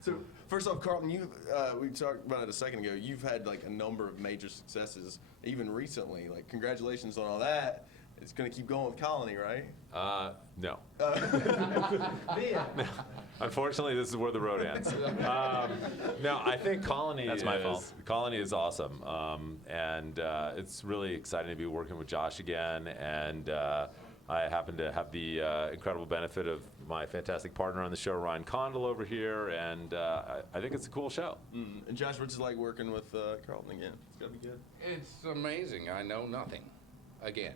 So first off, Carlton, we talked about it a second ago. You've had like a number of major successes, even recently. Like, congratulations on all that. It's going to keep going with Colony, right? No. Unfortunately, this is where the road ends. No, I think Colony. That's my fault. Colony is awesome, and it's really exciting to be working with Josh again. And I happen to have the incredible benefit of my fantastic partner on the show, Ryan Condal, over here, and I think it's a cool show. And Josh, what's it like working with Carlton again? It's got to be good. It's amazing. I know nothing. Again,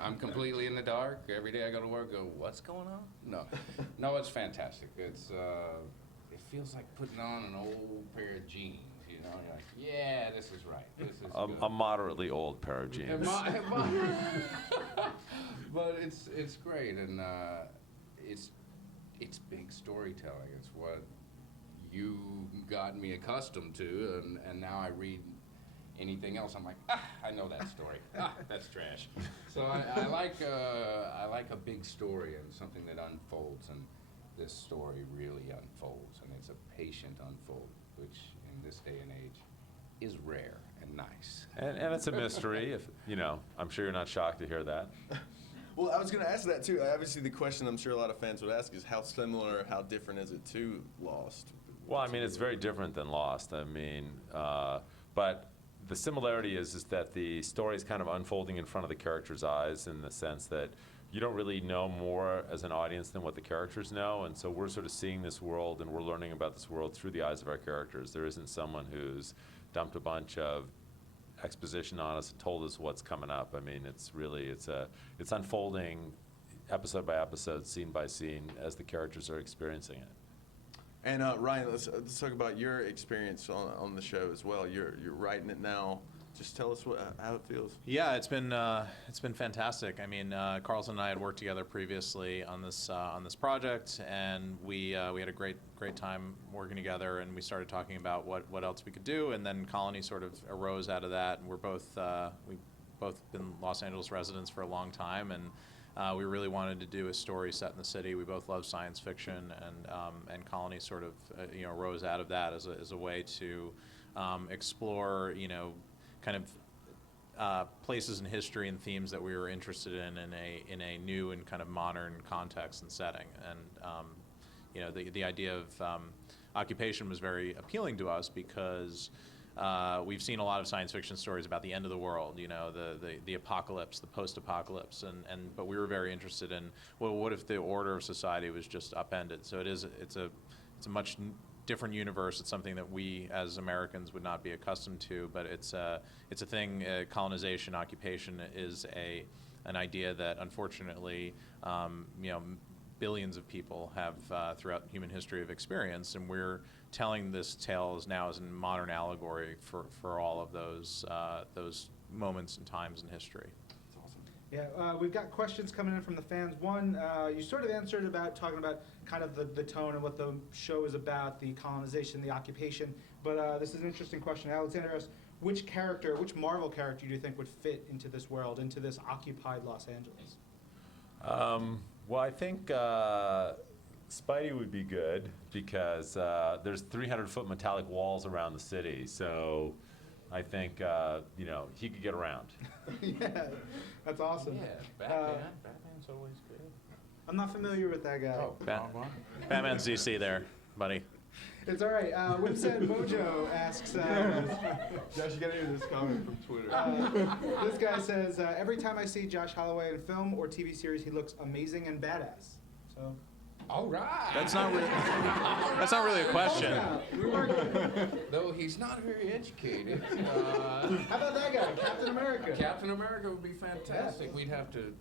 I'm completely in the dark. Every day I go to work, what's going on? No, it's fantastic. It's it feels like putting on an old pair of jeans. You know, you're like, yeah, this is right. This is good. A moderately old pair of jeans. But it's great, and it's big storytelling. It's what you got me accustomed to, and now I read anything else, I'm like, I know that story. That's trash. So I like a big story and something that unfolds, and this story really unfolds, and it's a patient unfold, which in this day and age is rare and nice. And it's a mystery. If I'm sure you're not shocked to hear that. Well, I was going to ask that too. Obviously, the question I'm sure a lot of fans would ask is how similar, how different is it to Lost? Well, I mean, it's very different than Lost. I mean, but the similarity is that the story is kind of unfolding in front of the characters' eyes, in the sense that you don't really know more as an audience than what the characters know, and so we're sort of seeing this world and we're learning about this world through the eyes of our characters. There isn't someone who's dumped a bunch of exposition on us and told us what's coming up. I mean, it's unfolding episode by episode, scene by scene, as the characters are experiencing it. And Ryan, let's talk about your experience on the show as well. You're writing it now. Just tell us how it feels. Yeah, it's been fantastic. I mean, Carlton and I had worked together previously on this project, and we had a great time working together. And we started talking about what else we could do, and then Colony sort of arose out of that. And we've both been Los Angeles residents for a long time, and we really wanted to do a story set in the city. We both love science fiction, and Colony sort of arose out of that as a way to explore kind of places in history and themes that we were interested in a new and kind of modern context and setting. And the idea of occupation was very appealing to us because we've seen a lot of science fiction stories about the end of the world, the apocalypse, the post-apocalypse, but we were very interested in, well, what if the order of society was just upended? So it's a much different universe. It's something that we as Americans would not be accustomed to, but it's a thing. Colonization, occupation is an idea that unfortunately billions of people have throughout human history have experienced, and we're telling this tale now as a modern allegory for all of those moments and times in history. Yeah, we've got questions coming in from the fans. One, you sort of answered about talking about kind of the tone and what the show is about, the colonization, the occupation. But this is an interesting question. Alexander asks, which Marvel character do you think would fit into this world, into this occupied Los Angeles? Well, I think Spidey would be good because there's 300-foot metallic walls around the city, so I think he could get around. Yeah, that's awesome. Yeah, Batman's always good. I'm not familiar with that guy. Oh, Batman's DC there, buddy. It's all right. Whipset Mojo asks, Josh, you gotta hear this comment from Twitter. This guy says, every time I see Josh Holloway in film or TV series, he looks amazing and badass. So. All right. That's not really a question. Though he's not very educated. How about that guy, Captain America? Captain America would be fantastic. Yeah. We'd have to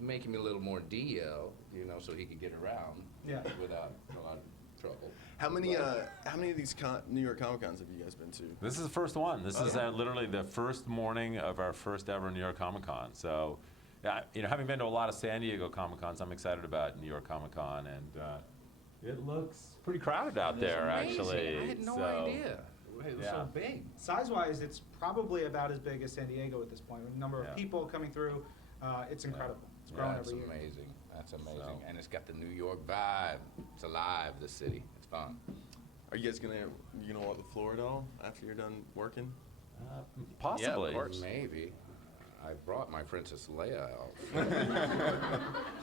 make him a little more DL, so he could get around without a lot of trouble. How many of these New York Comic Cons have you guys been to? This is the first one. This is literally the first morning of our first ever New York Comic Con. So, having been to a lot of San Diego Comic Cons, I'm excited about New York Comic Con, and it looks pretty crowded out there, actually. I had no idea. It was so big. Size-wise, it's probably about as big as San Diego at this point. The number of people coming through, it's incredible. It's growing every year. Amazing. That's amazing. And it's got the New York vibe. It's alive, the city. It's fun. Are you guys gonna walk the floor at all after you're done working? Possibly. Yeah, of course. Maybe. I brought my Princess Leia out.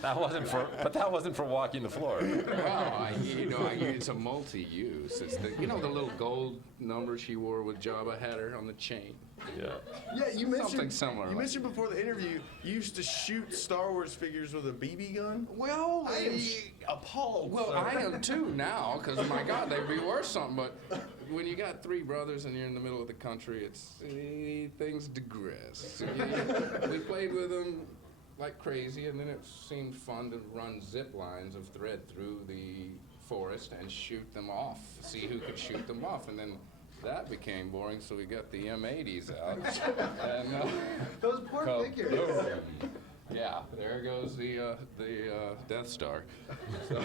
That wasn't for walking the floor. Well, it's a multi-use. It's the little gold number she wore with Jabba had her on the chain. Yeah. Yeah, you mentioned Something similar You like mentioned before the interview you used to shoot Star Wars figures with a BB gun. Well, I am appalled. well, sir. I am too now, because my God, they'd be worth something. But when you got three brothers and you're in the middle of the country, things digress. We played with them like crazy, and then it seemed fun to run zip lines of thread through the forest and shoot them off, see who could shoot them off, and then that became boring, so we got the M80s out. And, Those poor figures. boom. Yeah, there goes the Death Star. So,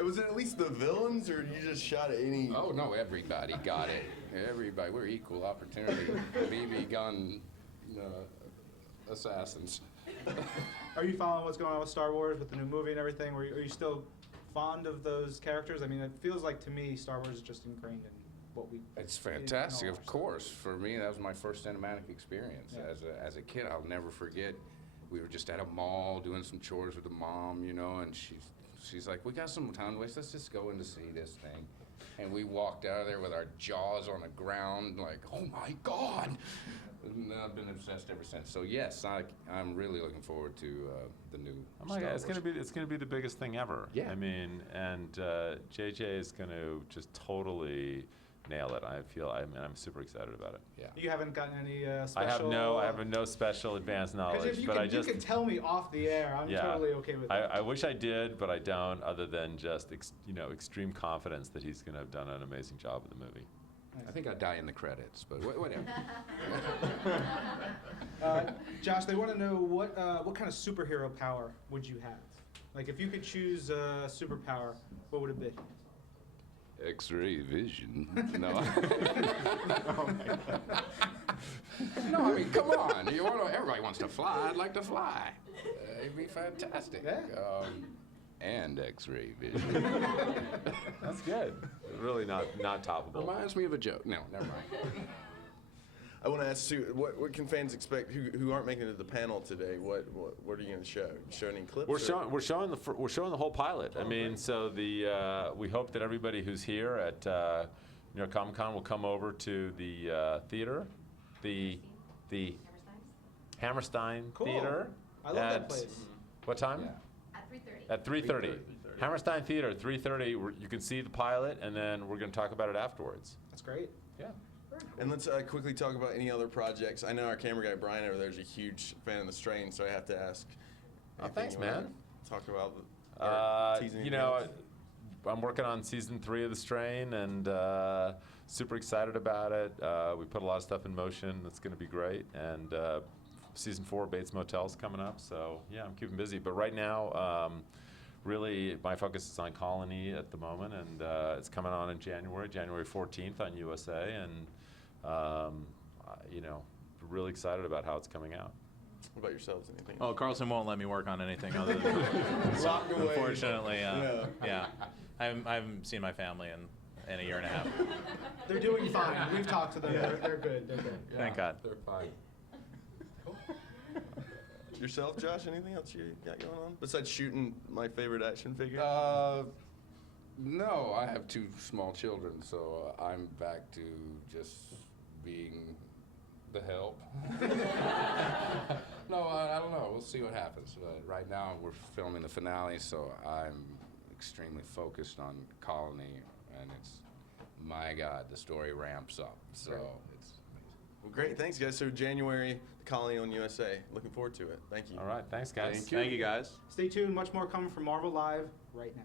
Was it at least the villains, or you just shot at any? oh no, everybody got it. Everybody, we're equal opportunity BB gun assassins. Are you following what's going on with Star Wars with the new movie and everything? Are you still fond of those characters? I mean, it feels like to me Star Wars is just ingrained in what we. It's in fantastic, all of our course. For me, that was my first cinematic experience. Yeah. As a kid, I'll never forget. We were just at a mall doing some chores with the mom, and she's like, "We got some time to waste. Let's just go in to see this thing." And we walked out of there with our jaws on the ground, like, "Oh my God!" And I've been obsessed ever since. So yes, I'm really looking forward to the new. Oh my God, it's gonna be the biggest thing ever. Yeah. I mean, and JJ is gonna just totally nail it. I'm super excited about it. Yeah. You haven't gotten any special. I have no special advanced Because knowledge, if but you can tell me off the air, I'm yeah. totally okay with that. I wish I did, but I don't. Other than just extreme confidence that he's gonna have done an amazing job with the movie. I think I die in the credits, but whatever. Josh, they want to know what kind of superhero power would you have? Like, if you could choose a superpower, what would it be? X-ray vision. No. No, I mean, come on. Everybody wants to fly. I'd like to fly. It'd be fantastic. Yeah. And X-ray vision. That's good. Really not toppable. Reminds me of a joke. No, never mind. I want to ask Sue, what can fans expect who aren't making it to the panel today? What are you going to show? Show any clips? We're showing the whole pilot. I mean, so we hope that everybody who's here at New York Comic Con will come over to the theater, the Hammerstein Cool. Theater. I love that place. What time? Yeah. At 3:30. Hammerstein Theater, 3:30. You can see the pilot, and then we're going to talk about it afterwards. That's great. Yeah. And let's quickly talk about any other projects. I know our camera guy Brian over there is a huge fan of the Strain, so I have to ask. Oh, anything thanks, you wanna man. Talk about or tease anything else? I'm working on season 3 of The Strain, and super excited about it. We put a lot of stuff in motion. That's going to be great. And season 4 Bates Motel's coming up, so yeah, I'm keeping busy. But right now, really, my focus is on Colony at the moment, and it's coming on in January 14th on USA, and really excited about how it's coming out. What about yourselves? Anything? Well, Carlton won't let me work on anything other than Locked away. unfortunately, Yeah. I haven't seen my family in a year and a half. They're doing fine. We've talked to them. They're good. They're good. Thank God. They're fine. Yourself, Josh? Anything else you got going on besides shooting my favorite action figure? No, I have 2 small children, so I'm back to just being the help. No, I don't know. We'll see what happens. Right now, we're filming the finale, so I'm extremely focused on Colony, and my God, the story ramps up. So it's amazing. Well, great. Thanks, guys. So January, the Colony on USA. Looking forward to it. Thank you. All right, thanks, guys. Thank you, guys. Stay tuned. Much more coming from Marvel Live right now.